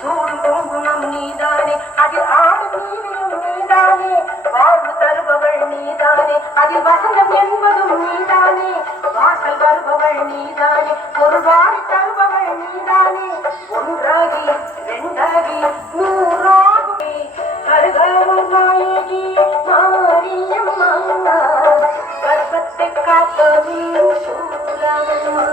சூடும் குங்குமம் நீதானே, அதில் ஆடும் நீதியும் நீதானே, வாழ்வு தருபவள் நீதானே, அதில் வசந்தம் என்பதும் நீதானே, வாசல் வருபவள் நீதானே, ஒரு வாரி தருபவள் நீதானே, ஒன்றாகி இரண்டாகி நூறாகி கருகாமல் நாயகி மாரியம்மா, கர்ப்பத்தை காப்பதும் சூழலம்மா.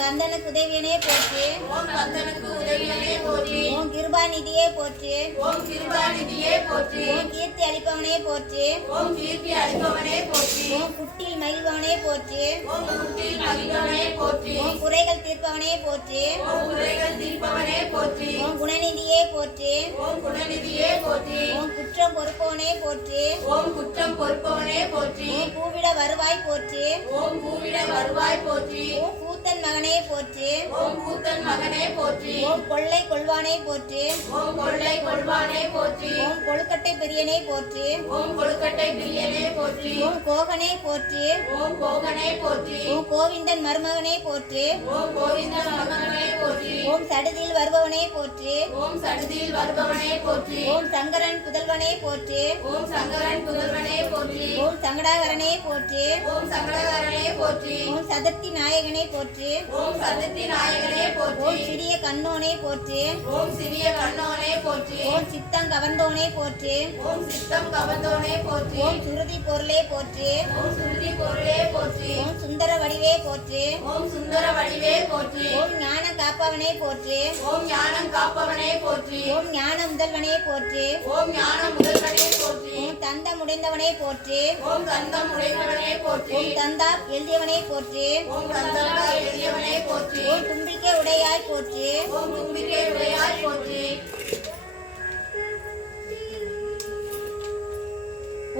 கந்தனுக்கு உதவியனே போற்றி, ஓம் கந்தனுக்கு உதவியனே போற்றி, ஓம் கிருபாநிதியே போற்றி, ஓம் கிருபாநிதியே போற்றி, ஓம் கீர்த்தி அளிப்பவனே போற்றி, ஓம் கீர்த்தி அளிப்பவனே போற்றி, ஓம் குட்டில் மகிழ்பவனே போற்றி, ஓம் குட்டில் மகிழ்பவனே போற்றி, ஓம் குறைகள் தீர்ப்பவனே போற்றி, ஓம் குறைகள் தீர்ப்பவனே போற்றி, ஓம் குணநிதியே போற்றி, ஓம் குணநிதியே போற்றி, ஓம் குற்றம் பொறுப்பவனே போற்றி, ஓம் குற்றம் பொறுப்பவனே போற்றி, ஓம் பூவிட வருவாய் போற்றி, ஓம் பூவிட வருவாய் போற்றி, ஓம் கூத்தன் மகனே போற்றி, ஓம் கூத்தன் மகனே போற்றி, ஓம் கொள்ளை கொள்வானே போற்றி, ஓம் கொள்ளை கொள்வானே போற்றி, ஓம் கொழுக்கட்டை பிரியனே போற்றி, ஓம் கொழுக்கட்டை பிரியனே போற்றி, ஓம் கோகனே போற்றி, ஓம் கோகனே போற்றி, ஓம் கோவிந்தன் மருமகனே போற்றி, ஓம் கோவிந்தன் மகனே போற்றி, ஓம் சடுதியில் வருபவனே போற்றி, ஓம் சடுதியில் வருபவனே போற்றி, ஓம் சங்கரன் புதல்வனே போற்றி, ஓம் சங்கரன் புதல்வனே போற்றி, ஓம் சங்கடாகரனே போற்றி, ஓம் சங்கடகரனே போற்றி, ஓம் சதுர்த்தி நாயகனே போற்றி, ஓம் சதுர்த்தி நாயகனே போற்றி, ஓம் சிறிய கண்ணோனே போற்றி, ஓம் சிறிய கண்ணோனே போற்றி, ஓம் சித்தம் கவர்ந்தோனே போற்றி, ஓம் சித்தம் கவர்ந்தோனே போற்றி, ஓம் சுருதி பொருளே போற்றி, ஓம் சுருதி பொருளே போற்றி, ஓம் சுந்தர வடிவே போற்றி, ஓம் சுந்தர வடிவே போற்றி, ஓம் ஞான காப்பவனே போற்றி, ஓம் ஞானம் காப்பவனே போற்றி, ஓம் ஞான முதல்வனே போற்றி, ஓம் ஞான முதல்வனே போற்றி, ஓம் தந்தம் உடைந்தவனே போற்றி, ஓம் தந்தம் உடையவனே போற்றி, ஓம் தந்தா எழுதியவனே போற்றி, ஓம் தந்தா எழுதியவனே போற்றி, ஓம் தும்பிக்கை உடையாய் போற்றி, ஓம் தும்பிக்கை உடையாய் போற்றி,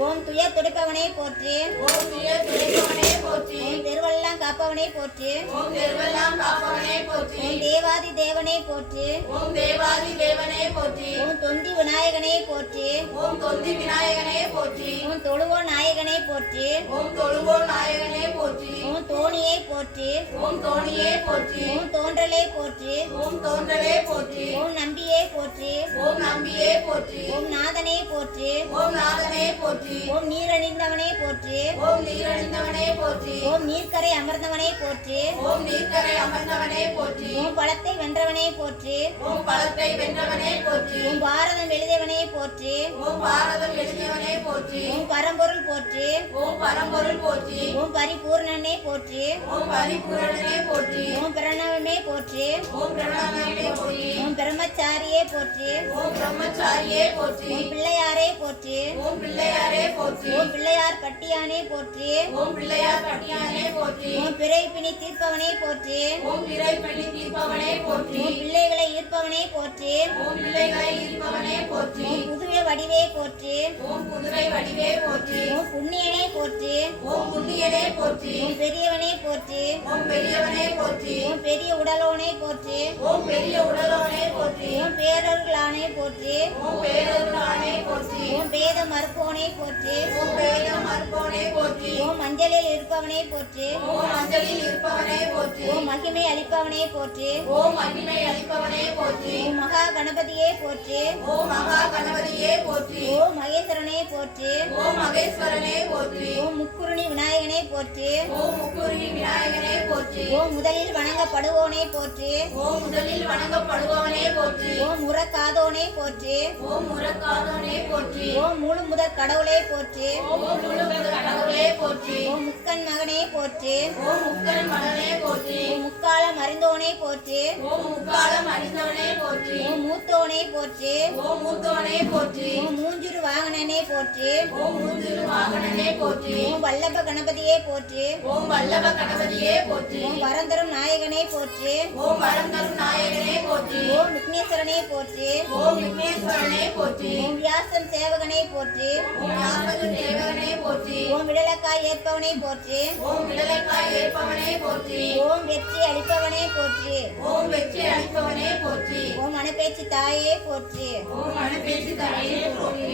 ஓம் துய துடைப்பவனே போற்றி, ஓம் துயர் துடைப்பவனே போற்றி, ஓம் தெருவெல்லாம் காப்பவனே போற்றி, ஓம் தெருவெல்லாம் காப்பவனே போற்றி, ஓம் தேவாதி தேவனே போற்றி, ஓம் தேவாதி தேவனே போற்றி, ஓம் தொந்தி விநாயகனே போற்றி, ஓம் தொந்தி விநாயகனே போற்றி, ஓம் தொழுவோ நாயகனே போற்றி, ஓம் தொழுவோ நாயகனே போற்றி, ஓம் தோணியை போற்றி, ஓம் தோணியே போற்றி, ஓம் தோன்றலே போற்றி, ஓம் தோன்றலே போற்றி, ஓம் நம்பியே போற்றி, ஓம் நம்பியே போற்றி, ஓம் நாதனே போற்றி, ஓம் நாதனே போற்றி, ஓம் நீரணிந்தவனே போற்றி, ஓம் நீரணிந்தவனே போற்றி, ஓம் நீர்க்கரை அமர்ந்தவனே போற்றி, ஓம் நீர்க்கரை அமர்ந்தவனே போற்றி, ஓம் பழத்தை வென்றவனே போற்றி, ஓம் பழத்தை வென்றவனே போற்றி, ஓம் பாரதம் எழுதியவனே போற்றி, ஓம் பாரதம் எழுதியவனே போற்றி, ஓம் பரம்பொருள் போற்றி, ஓம் பரம்பொருள் போற்றி, ஓம் பரிபூர்ணனே போற்றி, ஓம் பரிபூரணனே போற்றி, ஓம் பிரணவமே போற்றி, ஓம் பிரணவனே போற்றி, ஓம் பிரம்மச்சாரியே போற்றி, ஓம் பிரம்மச்சாரியே போற்றி, ஓம் பிள்ளையாரே போற்றி, ஓம் பிள்ளையாரே போற்றி, ஓம் பிள்ளையார் பட்டியானே போற்றி, ஓம் பிள்ளையார் பட்டியானே போற்றி, ஓம் பிறை பிணி தீர்ப்பவனே போற்றி, ஓம் பிறை பள்ளி தீர்ப்பவனே போற்றி, ஓம் பிள்ளைகளை ஈர்ப்பவனே போற்றி, ஓம் பிள்ளைகளை ஈர்ப்பவனே போற்றி, ஓம் புதுவை வடிவே போற்றி, ஓம் குதிரை வடிவே போற்றி, ஓம் புண்ணியனே போற்றி, ஓம் புண்ணியனே போற்றி, ஓம் பெரியவனே போற்றி, ஓம் பெரியவனே போற்றி, ஓம் பெரிய உடலோனே போற்றி, ஓம் பெரிய உடலோனே போற்றி, ஓம் பேரருளானே போற்றி, ஓம் பேரருளானே போற்றி, ஓம் பேத மறுப்போனே போற்றி, ஓம் வேதம் அற்போனே போற்றி, ஓம் மஞ்சளில் இருப்பவனே போற்றி, ஓம் அஞ்சலில் இருப்பவனே போற்றி, ஓம் மகிமை அளிப்பவனே போற்றி, ஓம் மகிமை அளிப்பவனே போற்றி, ஓம் மகா கணபதியே போற்றி, ஓம் மகா கணபதியே போற்றி, ஓம் மகேஸ்வரனே போற்றி, ஓம் மகேஸ்வரனே போற்றி, ஓம் முக்குருணி விநாயகனே போற்றி, ஓம் முக்குருணி விநாயகனே போற்றி, ஓம் முதலில் வணங்கப்படுவோனே போற்றி, ஓம் முதலில் வணங்கப்படுபவனே போற்றி, ஓம் முறக்காதோனே போற்றி, ஓம் முறக்காதோனே போற்றி, ஓம் முழு முதற் கடவுளே போற்றி, ஓம் முழு முதற் கடவுளே போற்றி, ஓம் முக்கன் மகனே போற்றி, ஓம் முக்கன் மகனே போற்றி, ஓம் முக்காலம் அறிந்தோனே போற்றி, ஓம் முக்காலம் அணிந்தவனே போற்றி, ஓம் மூத்தோனே போற்றி. ஓம் மூத்தோனே போற்றி. ஓம் மூஞ்சுரு வாகனனே போற்றி. ஓம் மூஞ்சிரு வாகனனே போற்றி. ஓம் வல்லப கணபதியே போற்றி. ஓம் வல்லப கணபதியே போற்றி. ஓம் வரந்தரும் நாயகனே போற்றி. ஓம் வரந்தரும் நாயகனே போற்றி. ஓம் விக்னேஸ்வரனே போற்றி. ஓம் விக்னேஸ்வரனே போற்றி. ஓம் வியாசன் சேவகனே போற்றி. ஓம் யாசகு தேவகனே போற்றி. ஓம் விடலக்காய் ஏற்பவனே போற்றி. ஓம் விடலைக்காய் ஏற்பவனே போற்றி. ஓம் வெற்றி அளிப்பவனே போற்றி. ஓம் வெற்றி அளிப்பவனே போற்றி. ஓம் மனப்பேச்சு தாயே போற்றி. ஓம் மனப்பேச்சு தாயே போற்றி.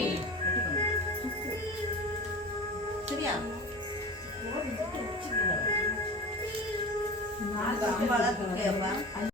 சரியா? அம்பாளா